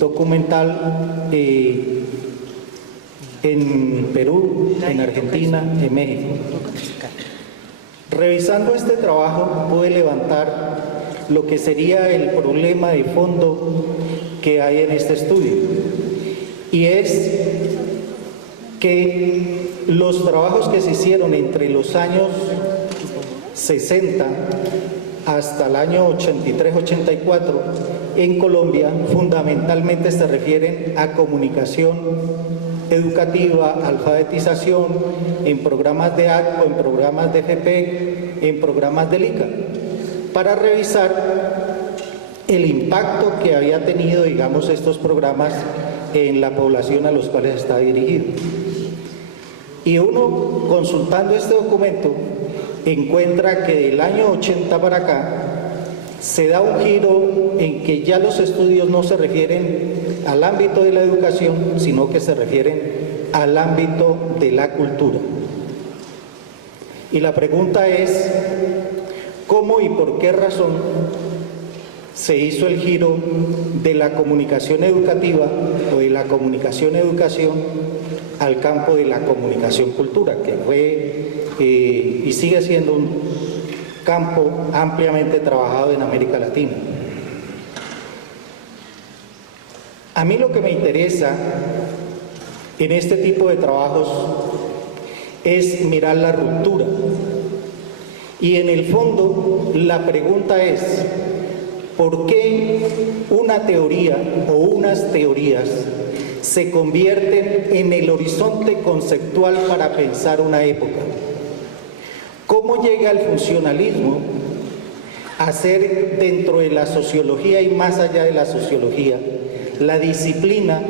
documental en Perú, en Argentina, en México. Revisando este trabajo pude levantar lo que sería el problema de fondo que hay en este estudio, y es que los trabajos que se hicieron entre los años 60 hasta el año 83-84 en Colombia fundamentalmente se refieren a comunicación educativa, alfabetización, en programas de ACPO, en programas de FP, en programas del ICA, para revisar el impacto que había tenido, digamos, estos programas en la población a los cuales está dirigido. Y uno, consultando este documento, encuentra que del año 80 para acá se da un giro en que ya los estudios no se refieren al ámbito de la educación, sino que se refieren al ámbito de la cultura. Y la pregunta es, ¿cómo y por qué razón se hizo el giro de la comunicación educativa o de la comunicación-educación al campo de la comunicación-cultura, que fue y sigue siendo un campo ampliamente trabajado en América Latina? A mí lo que me interesa en este tipo de trabajos es mirar la ruptura. Y en el fondo la pregunta es, ¿por qué una teoría o unas teorías se convierten en el horizonte conceptual para pensar una época? ¿Cómo llega el funcionalismo a ser, dentro de la sociología y más allá de la sociología, la disciplina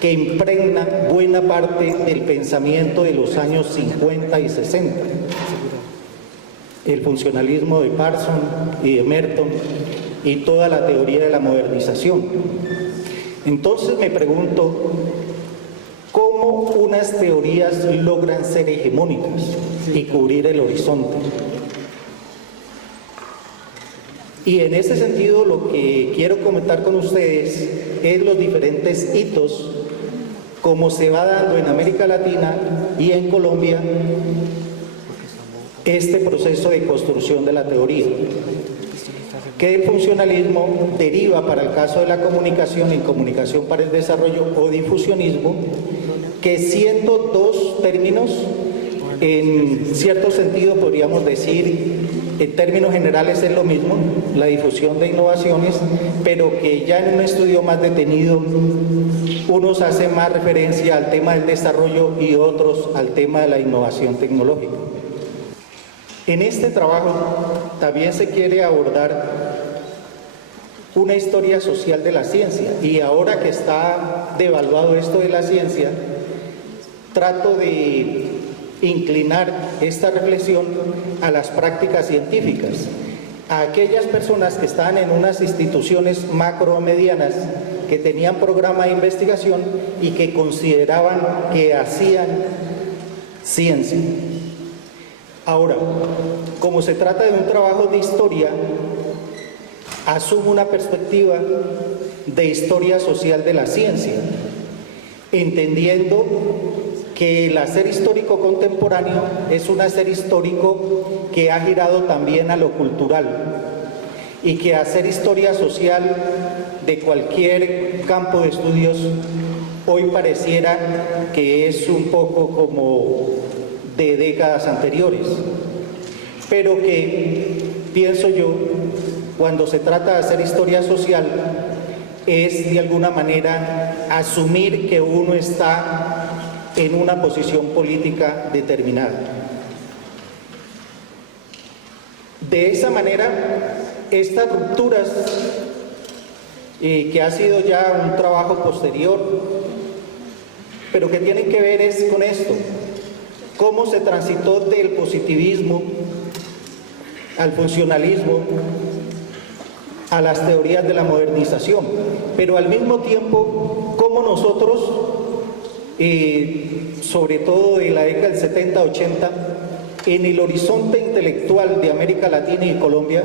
que impregna buena parte del pensamiento de los años 50 y 60? El funcionalismo de Parsons y de Merton y toda la teoría de la modernización. Entonces me pregunto, ¿cómo unas teorías logran ser hegemónicas y cubrir el horizonte? Y en ese sentido lo que quiero comentar con ustedes es los diferentes hitos, como se va dando en América Latina y en Colombia este proceso de construcción de la teoría, que el funcionalismo deriva, para el caso de la comunicación, en comunicación para el desarrollo o difusionismo, que siendo dos términos, en cierto sentido podríamos decir, en términos generales es lo mismo, la difusión de innovaciones, pero que ya en un estudio más detenido, unos hacen más referencia al tema del desarrollo y otros al tema de la innovación tecnológica. En este trabajo también se quiere abordar una historia social de la ciencia, y ahora que está devaluado esto de la ciencia, trato de inclinar esta reflexión a las prácticas científicas, a aquellas personas que están en unas instituciones macro o medianas que tenían programa de investigación y que consideraban que hacían ciencia. Ahora, como se trata de un trabajo de historia, asumo una perspectiva de historia social de la ciencia, entendiendo que el hacer histórico contemporáneo es un hacer histórico que ha girado también a lo cultural, y que hacer historia social de cualquier campo de estudios hoy pareciera que es un poco como de décadas anteriores, pero que, pienso yo, cuando se trata de hacer historia social, es de alguna manera asumir que uno está en una posición política determinada. De esa manera, estas rupturas, que ha sido ya un trabajo posterior, pero que tienen que ver es con esto: cómo se transitó del positivismo al funcionalismo, a las teorías de la modernización, pero al mismo tiempo cómo nosotros, sobre todo en la década del 70-80, en el horizonte intelectual de América Latina y Colombia,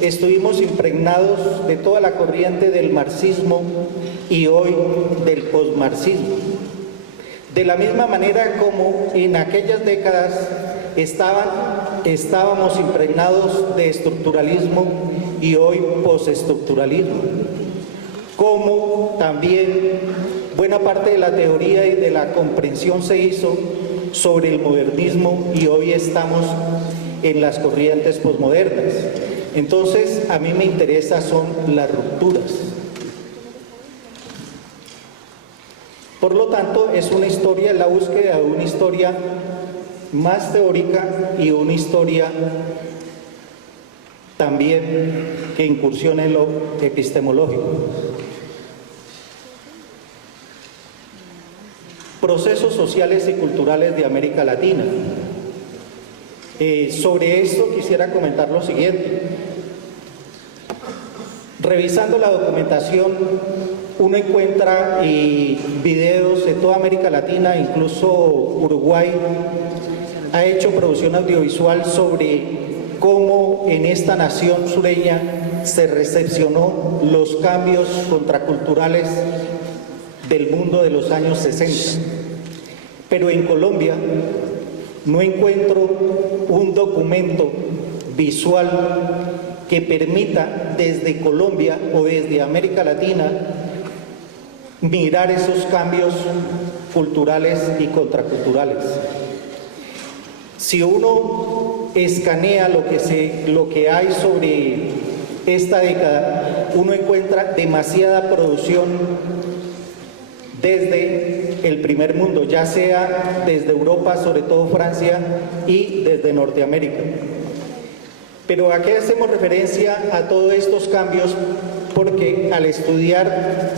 estuvimos impregnados de toda la corriente del marxismo y hoy del posmarxismo. De la misma manera como en aquellas décadas estábamos impregnados de estructuralismo y hoy postestructuralismo, como también buena parte de la teoría y de la comprensión se hizo sobre el modernismo y hoy estamos en las corrientes posmodernas. Entonces, a mí me interesa son las rupturas. Por lo tanto, es una historia, la búsqueda de una historia más teórica y una historia también que incursione en lo epistemológico. Procesos sociales y culturales de América Latina. Sobre esto quisiera comentar lo siguiente. Revisando la documentación, uno encuentra videos de toda América Latina, incluso Uruguay ha hecho producción audiovisual sobre cómo en esta nación sureña se recepcionó los cambios contraculturales del mundo de los años 60. Pero en Colombia no encuentro un documento visual que permita desde Colombia o desde América Latina mirar esos cambios culturales y contraculturales. Si uno escanea lo que hay sobre esta década, uno encuentra demasiada producción desde el primer mundo, ya sea desde Europa, sobre todo Francia, y desde Norteamérica. Pero ¿a qué hacemos referencia a todos estos cambios? Porque al estudiar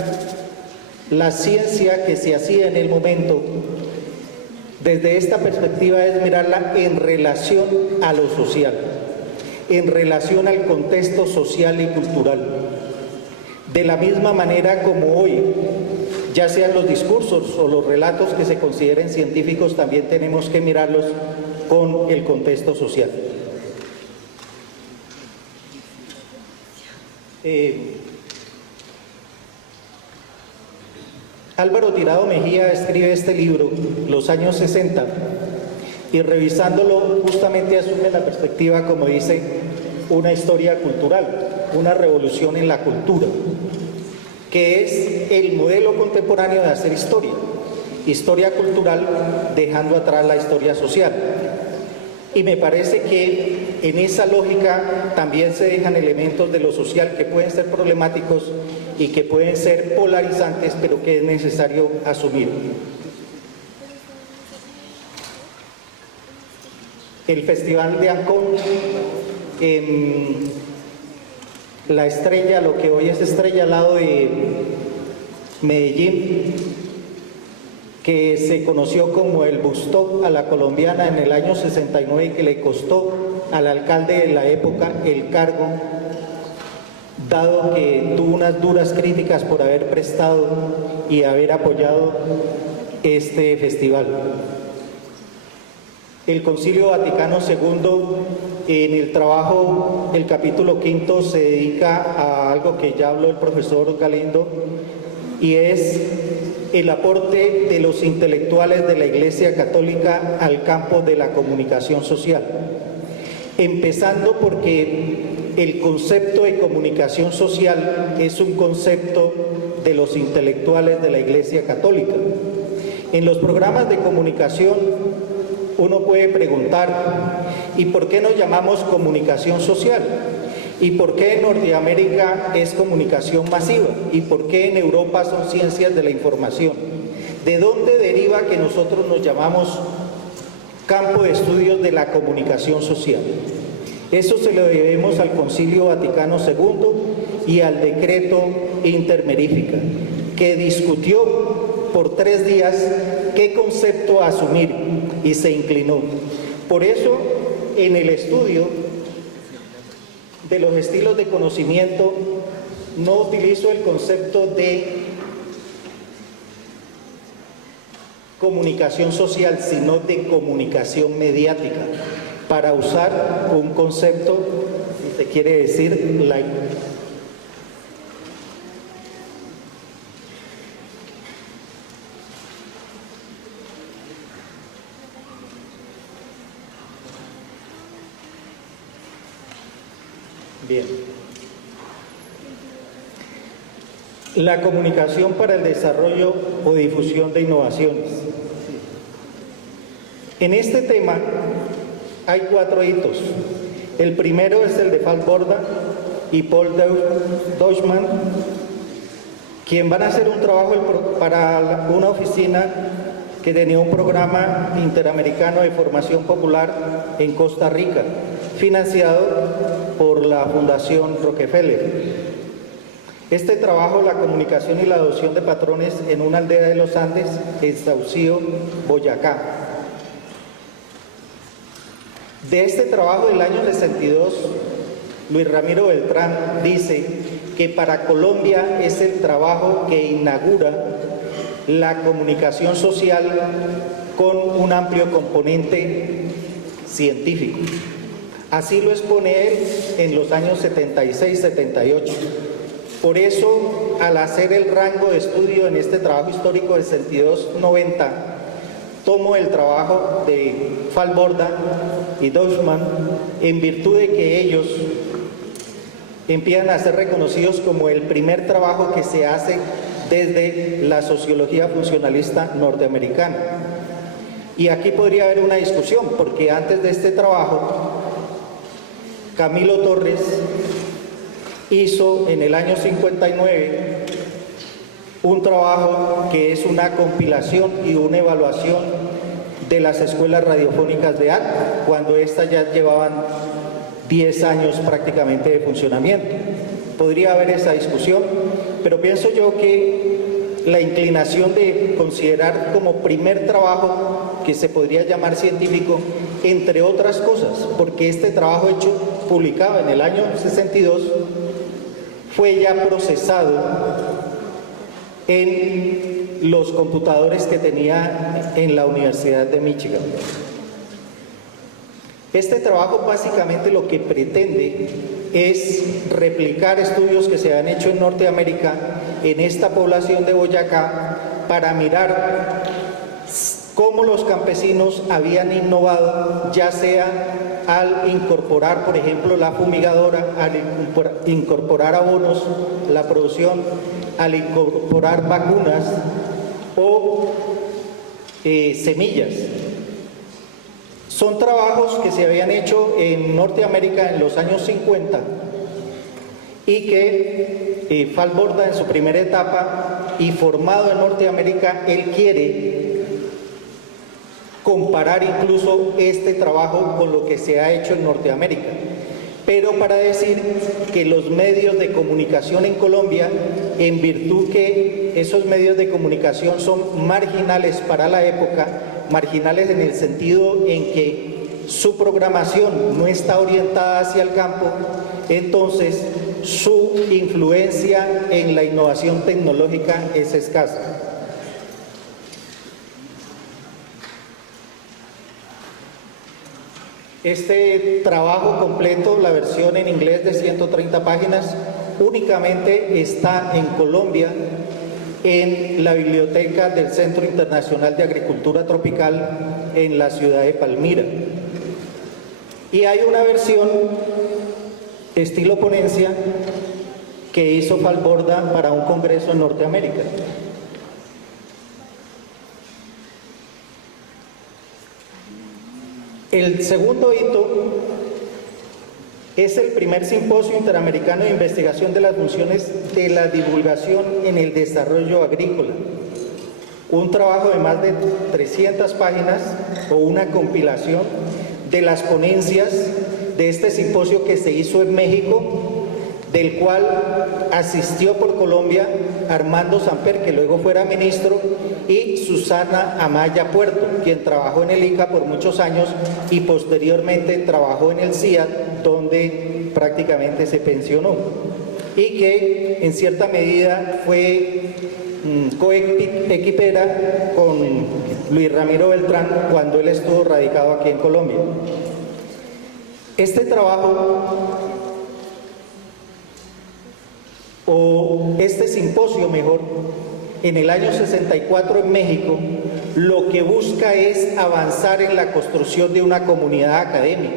la ciencia que se hacía en el momento, desde esta perspectiva es mirarla en relación a lo social, en relación al contexto social y cultural. De la misma manera como hoy, ya sean los discursos o los relatos que se consideren científicos, también tenemos que mirarlos con el contexto social. Álvaro Tirado Mejía escribe este libro, Los años 60, y revisándolo justamente asume la perspectiva, como dice, una historia cultural, una revolución en la cultura, que es el modelo contemporáneo de hacer historia cultural, dejando atrás la historia social. Y me parece que en esa lógica también se dejan elementos de lo social que pueden ser problemáticos y que pueden ser polarizantes, pero que es necesario asumir. El Festival de Ancón, la estrella, lo que hoy es estrella al lado de Medellín, que se conoció como el Bustó a la colombiana en el año 69 y que le costó al alcalde de la época el cargo, dado que tuvo unas duras críticas por haber prestado y haber apoyado este festival. El Concilio Vaticano II, en el trabajo, el capítulo 5 se dedica a algo que ya habló el profesor Galindo, y es el aporte de los intelectuales de la Iglesia Católica al campo de la comunicación social. Empezando porque el concepto de comunicación social es un concepto de los intelectuales de la Iglesia Católica. En los programas de comunicación uno puede preguntar, ¿y por qué nos llamamos comunicación social? ¿Y por qué en Norteamérica es comunicación masiva? ¿Y por qué en Europa son ciencias de la información? ¿De dónde deriva que nosotros nos llamamos campo de estudios de la comunicación social? Eso se lo debemos al Concilio Vaticano II y al decreto Intermerífica, que discutió por 3 días qué concepto asumir y se inclinó. Por eso, en el estudio de los estilos de conocimiento, no utilizo el concepto de comunicación social, sino de comunicación mediática, para usar un concepto, si se quiere decir laico. Bien. La comunicación para el desarrollo o difusión de innovaciones. En este tema hay 4 hitos. El primero es el de Falborda y Paul Deutschmann, quien van a hacer un trabajo para una oficina que tenía un programa interamericano de formación popular en Costa Rica, financiado por la Fundación Rockefeller. Este trabajo, la comunicación y la adopción de patrones en una aldea de los Andes, en Saucillo, Boyacá. De este trabajo del año 62, Luis Ramiro Beltrán dice que para Colombia es el trabajo que inaugura la comunicación social con un amplio componente científico. Así lo expone él en los años 76-78. Por eso, al hacer el rango de estudio en este trabajo histórico del 62-90, tomo el trabajo de Falborda y Deutschmann en virtud de que ellos empiezan a ser reconocidos como el primer trabajo que se hace desde la sociología funcionalista norteamericana. Y aquí podría haber una discusión, porque antes de este trabajo, Camilo Torres hizo en el año 59 un trabajo que es una compilación y una evaluación de las escuelas radiofónicas de ACT, cuando éstas ya llevaban 10 años prácticamente de funcionamiento. Podría haber esa discusión, pero pienso yo que la inclinación de considerar como primer trabajo que se podría llamar científico, entre otras cosas, porque este trabajo hecho, publicado en el año 62, fue ya procesado en los computadores que tenía en la Universidad de Michigan. Este trabajo básicamente lo que pretende es replicar estudios que se han hecho en Norteamérica, en esta población de Boyacá, para mirar cómo los campesinos habían innovado, ya sea al incorporar, por ejemplo, la fumigadora, al incorporar abonos, la producción, al incorporar vacunas o semillas. Son trabajos que se habían hecho en Norteamérica en los años 50 y que Falborda en su primera etapa y formado en Norteamérica, él quiere comparar incluso este trabajo con lo que se ha hecho en Norteamérica, pero para decir que los medios de comunicación en Colombia, en virtud que esos medios de comunicación son marginales para la época, marginales en el sentido en que su programación no está orientada hacia el campo, entonces su influencia en la innovación tecnológica es escasa. Este trabajo completo, la versión en inglés de 130 páginas, únicamente está en Colombia, en la biblioteca del Centro Internacional de Agricultura Tropical en la ciudad de Palmira. Y hay una versión estilo ponencia que hizo Falborda para un congreso en Norteamérica. El segundo hito es el primer simposio interamericano de investigación de las funciones de la divulgación en el desarrollo agrícola. Un trabajo de más de 300 páginas o una compilación de las ponencias de este simposio que se hizo en México, del cual asistió por Colombia Armando Samper, que luego fuera ministro, y Susana Amaya Puerto, quien trabajó en el ICA por muchos años y posteriormente trabajó en el CIAT, donde prácticamente se pensionó, y que en cierta medida fue coequipera con Luis Ramiro Beltrán cuando él estuvo radicado aquí en Colombia. Este trabajo o este simposio mejor, en el año 64 en México, lo que busca es avanzar en la construcción de una comunidad académica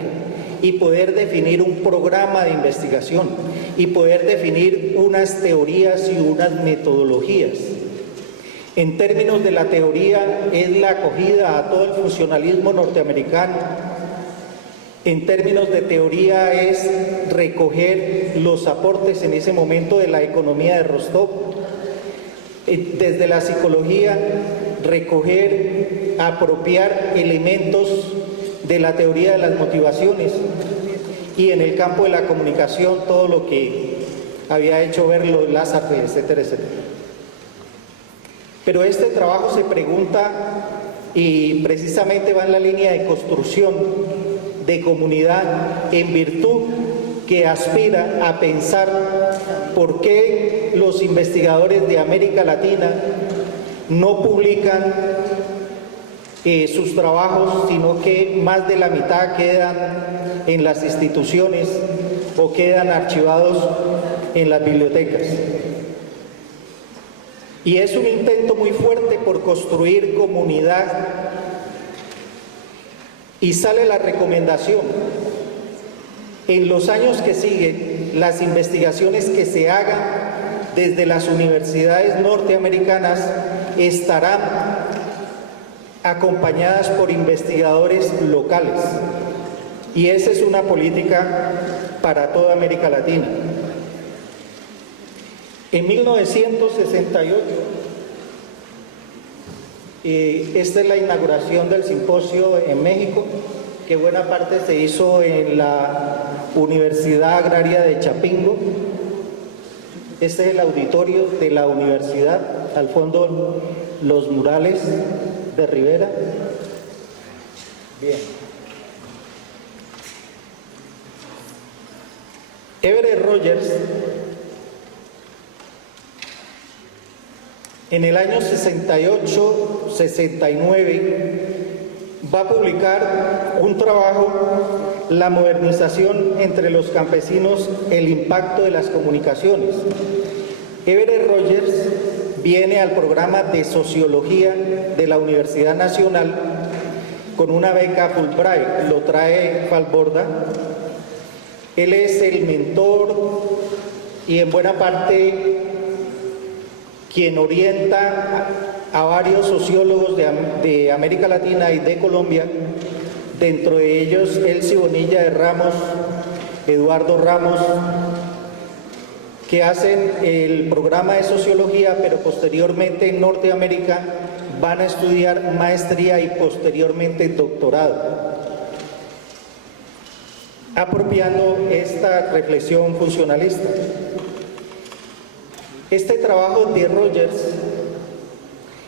y poder definir un programa de investigación y poder definir unas teorías y unas metodologías. En términos de la teoría, es la acogida a todo el funcionalismo norteamericano. En términos de teoría, es recoger los aportes en ese momento de la economía de Rostov. Desde la psicología, recoger, apropiar elementos de la teoría de las motivaciones, y en el campo de la comunicación todo lo que había hecho ver los Lázaro, etcétera, etcétera. Pero este trabajo se pregunta, y precisamente va en la línea de construcción de comunidad, en virtud que aspira a pensar por qué los investigadores de América Latina no publican sus trabajos, sino que más de la mitad quedan en las instituciones o quedan archivados en las bibliotecas. Y es un intento muy fuerte por construir comunidad, y sale la recomendación: en los años que siguen, las investigaciones que se hagan desde las universidades norteamericanas estarán acompañadas por investigadores locales, y esa es una política para toda América Latina. En 1968, esta es la inauguración del simposio en México, que buena parte se hizo en la Universidad Agraria de Chapingo. Este es el auditorio de la universidad, al fondo los murales de Rivera. Bien. Everett Rogers, en el año 68-69, va a publicar un trabajo, La modernización entre los campesinos, el impacto de las comunicaciones. Everett Rogers viene al programa de sociología de la Universidad Nacional con una beca Fulbright, lo trae Falborda. Él es el mentor y en buena parte quien orienta a varios sociólogos de América Latina y de Colombia, dentro de ellos Elsie Bonilla de Ramos, Eduardo Ramos, que hacen el programa de sociología, pero posteriormente en Norteamérica van a estudiar maestría y posteriormente doctorado, apropiando esta reflexión funcionalista. Este trabajo de Rogers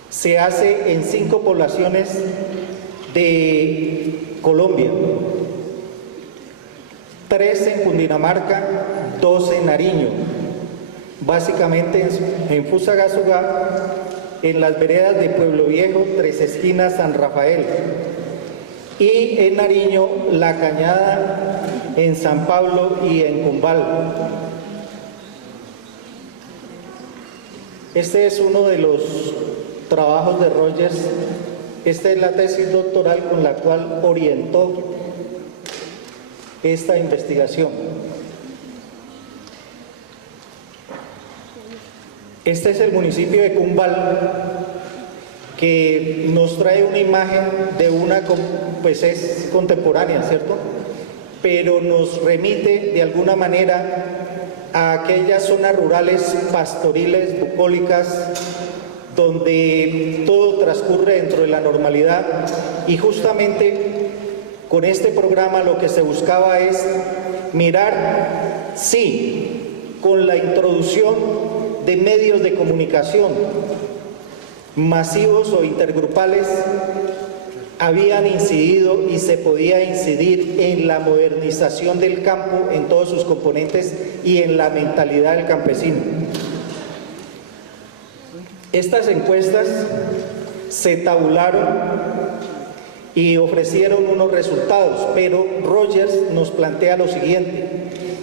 se hace en 5 poblaciones de Colombia, 3 en Cundinamarca, 2 en Nariño, básicamente en Fusagasugá, en las veredas de Pueblo Viejo, Tres Esquinas, San Rafael, y en Nariño, La Cañada, en San Pablo y en Cumbal. Este es uno de los trabajos de Rogers. Esta es la tesis doctoral con la cual orientó esta investigación. Este es el municipio de Cumbal, que nos trae una imagen de una, pues es contemporánea, ¿cierto? Pero nos remite de alguna manera a aquellas zonas rurales pastoriles, bucólicas, donde todo transcurre dentro de la normalidad, y justamente con este programa lo que se buscaba es mirar, sí, con la introducción de medios de comunicación masivos o intergrupales, habían incidido y se podía incidir en la modernización del campo en todos sus componentes y en la mentalidad del campesino. Estas encuestas se tabularon y ofrecieron unos resultados, pero Rogers nos plantea lo siguiente: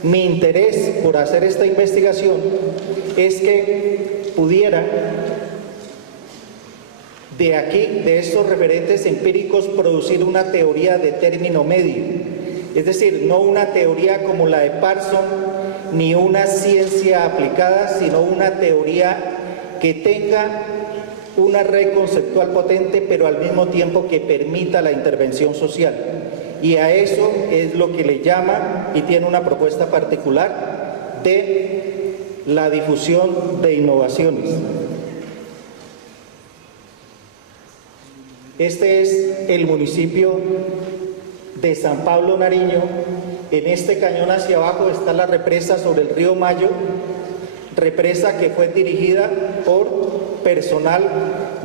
mi interés por hacer esta investigación es que pudiera de aquí, de estos referentes empíricos, producir una teoría de término medio, es decir, no una teoría como la de Parson, ni una ciencia aplicada, sino una teoría que tenga una red conceptual potente, pero al mismo tiempo que permita la intervención social. Y a eso es lo que le llama, y tiene una propuesta particular, de la difusión de innovaciones. Este es el municipio de San Pablo Nariño. En este cañón hacia abajo está la represa sobre el río Mayo, represa que fue dirigida por personal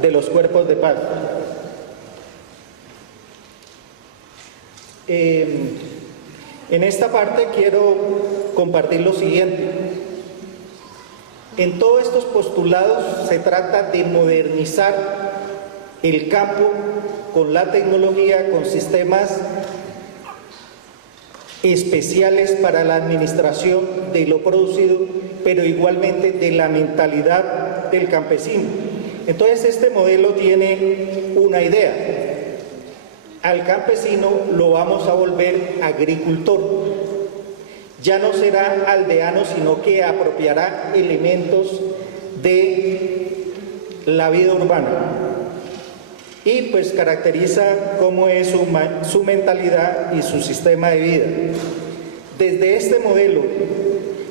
de los cuerpos de paz. En esta parte quiero compartir lo siguiente. En todos estos postulados se trata de modernizar el campo con la tecnología, con sistemas especiales para la administración de lo producido, pero igualmente de la mentalidad del campesino. Entonces este modelo tiene una idea: al campesino lo vamos a volver agricultor. Ya no será aldeano, sino que apropiará elementos de la vida urbana. Y pues caracteriza cómo es su mentalidad y su sistema de vida. Desde este modelo,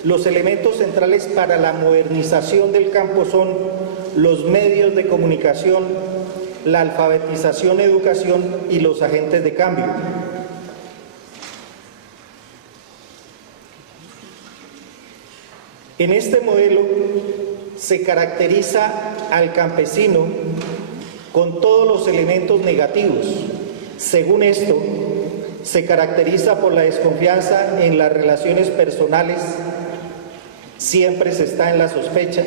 los elementos centrales para la modernización del campo son los medios de comunicación, la alfabetización, educación y los agentes de cambio. En este modelo se caracteriza al campesino con todos los elementos negativos. Según esto, se caracteriza por la desconfianza en las relaciones personales, siempre se está en la sospecha,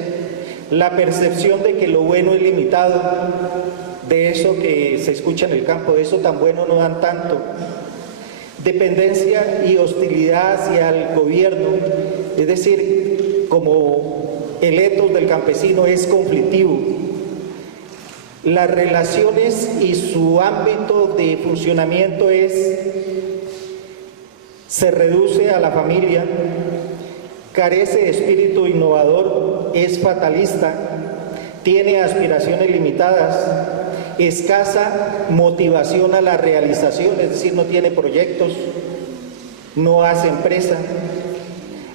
la percepción de que lo bueno es limitado, de eso que se escucha en el campo, de eso tan bueno no dan tanto, dependencia y hostilidad hacia el gobierno, es decir, como el etos del campesino es conflictivo. Las relaciones y su ámbito de funcionamiento se reduce a la familia, carece de espíritu innovador, es fatalista, tiene aspiraciones limitadas, escasa motivación a la realización, es decir, no tiene proyectos, no hace empresa,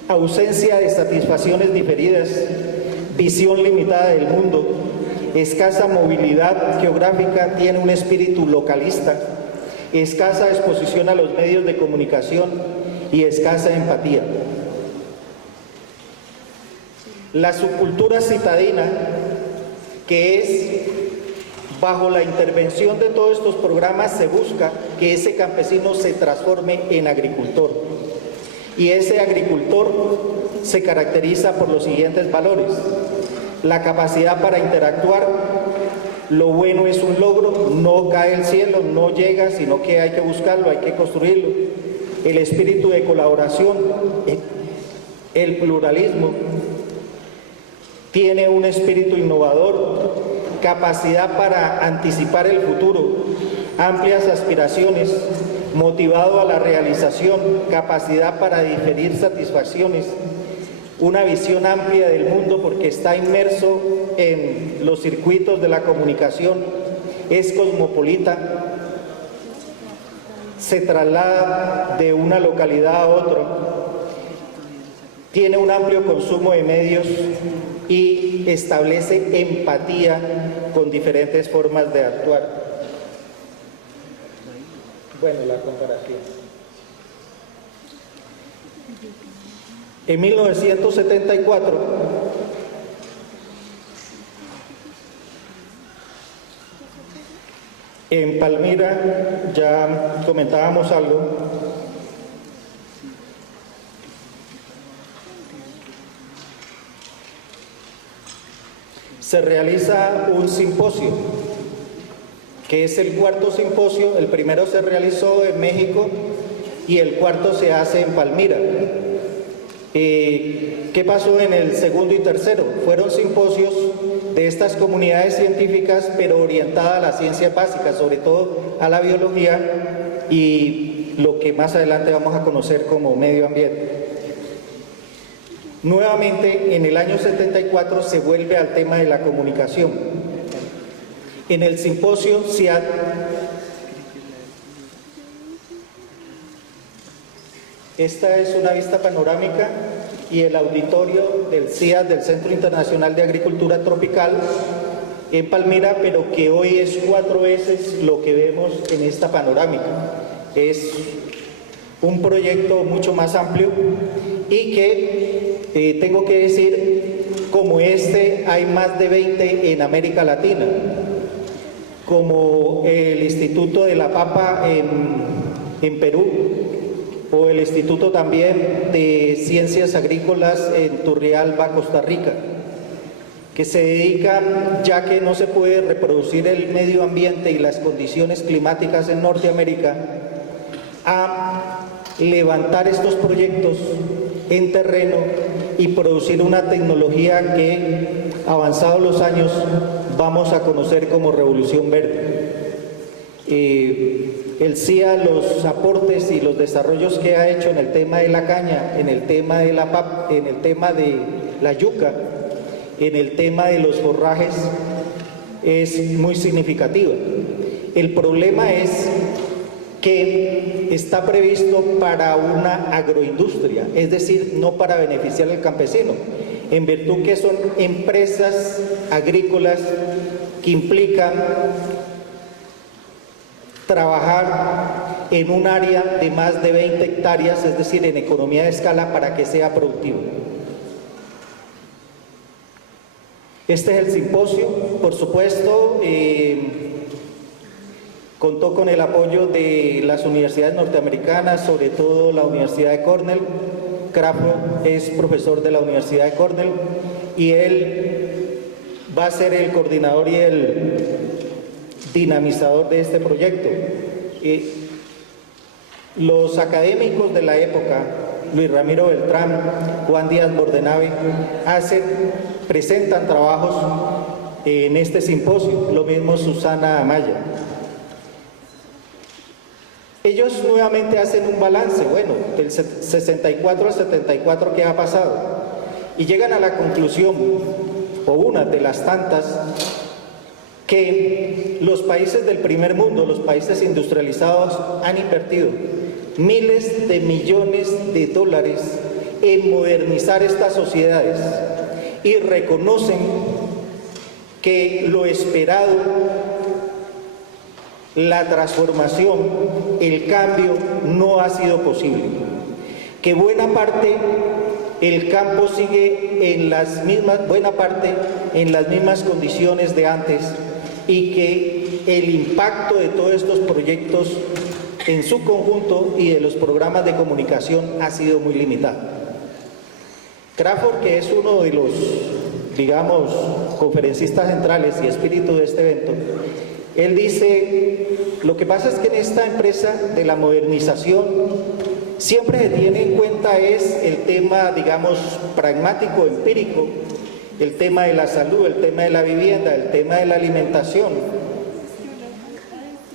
ausencia de satisfacciones diferidas, visión limitada del mundo, escasa movilidad geográfica, tiene un espíritu localista, escasa exposición a los medios de comunicación y escasa empatía. La subcultura citadina, que es bajo la intervención de todos estos programas, se busca que ese campesino se transforme en agricultor. Y ese agricultor se caracteriza por los siguientes valores: la capacidad para interactuar, lo bueno es un logro, no cae el cielo, no llega, sino que hay que buscarlo, hay que construirlo. El espíritu de colaboración, el pluralismo, tiene un espíritu innovador, capacidad para anticipar el futuro, amplias aspiraciones, motivado a la realización, capacidad para diferir satisfacciones, una visión amplia del mundo porque está inmerso en los circuitos de la comunicación, es cosmopolita, se traslada de una localidad a otra, tiene un amplio consumo de medios y establece empatía con diferentes formas de actuar. Bueno, la comparación. En 1974, en Palmira, ya comentábamos algo, se realiza un simposio, que es el cuarto simposio. El primero se realizó en México y el cuarto se hace en Palmira. ¿Qué pasó en el segundo y tercero? Fueron simposios de estas comunidades científicas, pero orientadas a las ciencias básicas, sobre todo a la biología y lo que más adelante vamos a conocer como medio ambiente. Nuevamente, en el año 74 se vuelve al tema de la comunicación. En el simposio CIAT, esta es una vista panorámica y el auditorio del CIAT, del Centro Internacional de Agricultura Tropical, en Palmira, pero que hoy es 4 veces lo que vemos en esta panorámica. Es un proyecto mucho más amplio y que tengo que decir, como este hay más de 20 en América Latina, como el Instituto de la Papa en Perú, o el Instituto también de Ciencias Agrícolas en Turrialba, Costa Rica, que se dedican, ya que no se puede reproducir el medio ambiente y las condiciones climáticas en Norteamérica, a levantar estos proyectos en terreno y producir una tecnología que, avanzados los años, vamos a conocer como Revolución Verde. El CIA, los aportes y los desarrollos que ha hecho en el tema de la caña, en el tema de la papa, en el tema de la yuca, en el tema de los forrajes, es muy significativa. El problema es que está previsto para una agroindustria, es decir, no para beneficiar al campesino, en virtud que son empresas agrícolas que implican trabajar en un área de más de 20 hectáreas, es decir, en economía de escala, para que sea productivo. Este es el simposio, por supuesto, contó con el apoyo de las universidades norteamericanas, sobre todo la Universidad de Cornell. Crawford es profesor de la Universidad de Cornell y él va a ser el coordinador y el dinamizador de este proyecto. Los académicos de la época, Luis Ramiro Beltrán, Juan Díaz Bordenave, presentan trabajos en este simposio, lo mismo Susana Amaya. Ellos nuevamente hacen un balance, bueno, del 64 al 74, ¿qué ha pasado? Y llegan a la conclusión, o una de las tantas, que los países del primer mundo, los países industrializados, han invertido miles de millones de dólares en modernizar estas sociedades y reconocen que lo esperado, la transformación, el cambio no ha sido posible, que buena parte el campo sigue en las mismas condiciones de antes y que el impacto de todos estos proyectos en su conjunto y de los programas de comunicación ha sido muy limitado. Crawford, que es uno de los, digamos, conferencistas centrales y espíritu de este evento, él dice, lo que pasa es que en esta empresa de la modernización siempre se tiene en cuenta es el tema, digamos, pragmático, empírico, el tema de la salud, el tema de la vivienda, el tema de la alimentación.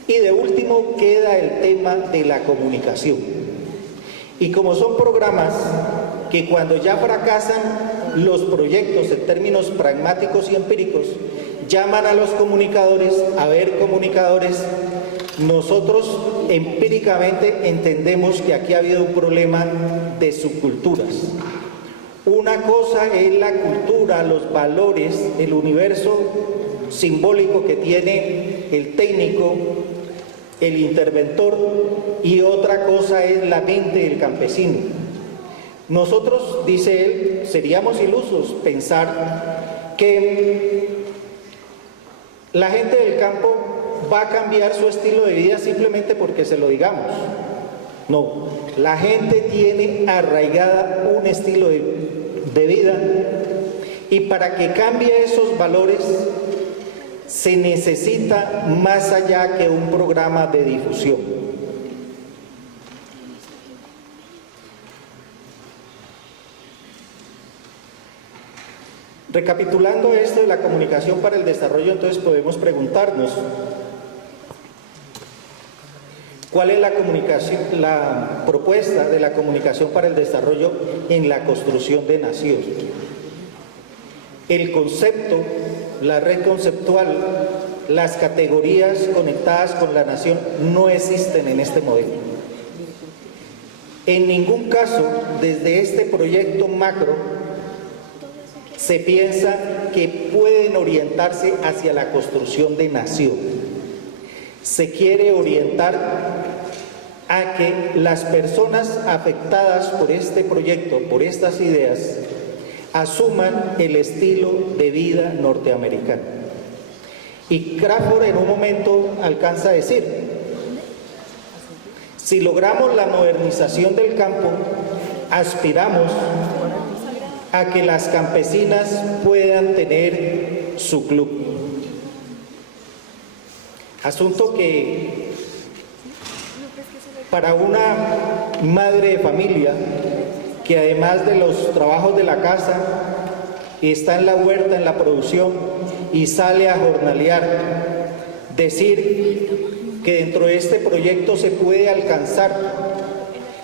Y de último queda el tema de la comunicación. Y como son programas que cuando ya fracasan los proyectos en términos pragmáticos y empíricos, llaman a los comunicadores, a ver comunicadores, nosotros empíricamente entendemos que aquí ha habido un problema de subculturas. Una cosa es la cultura, los valores, el universo simbólico que tiene el técnico, el interventor, y otra cosa es la mente del campesino. Nosotros, dice él, seríamos ilusos pensar que la gente del campo va a cambiar su estilo de vida simplemente porque se lo digamos. No, la gente tiene arraigada un estilo de vida y para que cambie esos valores se necesita más allá que un programa de difusión. Recapitulando esto de la comunicación para el desarrollo, entonces podemos preguntarnos, ¿cuál es la propuesta de la comunicación para el desarrollo en la construcción de nación? El concepto, la red conceptual, las categorías conectadas con la nación no existen en este modelo. En ningún caso, desde este proyecto macro, se piensa que pueden orientarse hacia la construcción de nación. Se quiere orientar a que las personas afectadas por este proyecto, por estas ideas, asuman el estilo de vida norteamericano. Y Crawford en un momento alcanza a decir, si logramos la modernización del campo, aspiramos a que las campesinas puedan tener su club. Asunto que para una madre de familia que además de los trabajos de la casa está en la huerta, en la producción y sale a jornalear, decir que dentro de este proyecto se puede alcanzar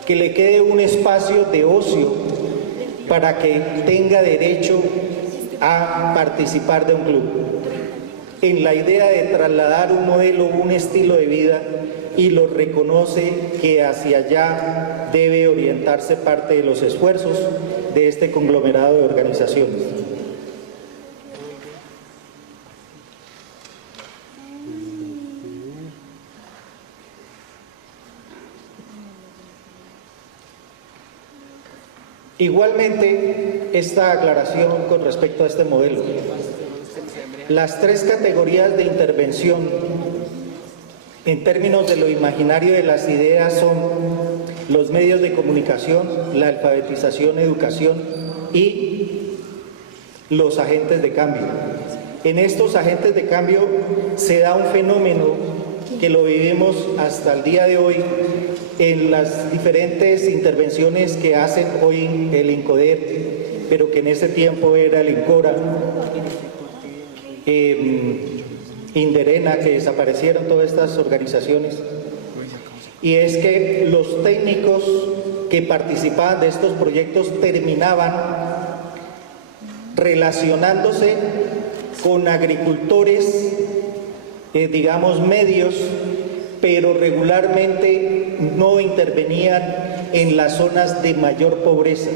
que le quede un espacio de ocio para que tenga derecho a participar de un club, en la idea de trasladar un modelo, un estilo de vida, y lo reconoce que hacia allá debe orientarse parte de los esfuerzos de este conglomerado de organizaciones. Igualmente, esta aclaración con respecto a este modelo. Las tres categorías de intervención en términos de lo imaginario de las ideas son los medios de comunicación, la alfabetización, educación y los agentes de cambio. En estos agentes de cambio se da un fenómeno que lo vivimos hasta el día de hoy en las diferentes intervenciones que hacen hoy el INCODER, pero que en ese tiempo era el INCORA, Inderena, que desaparecieron todas estas organizaciones, y es que los técnicos que participaban de estos proyectos terminaban relacionándose con agricultores, digamos, medios, pero regularmente no intervenían en las zonas de mayor pobreza.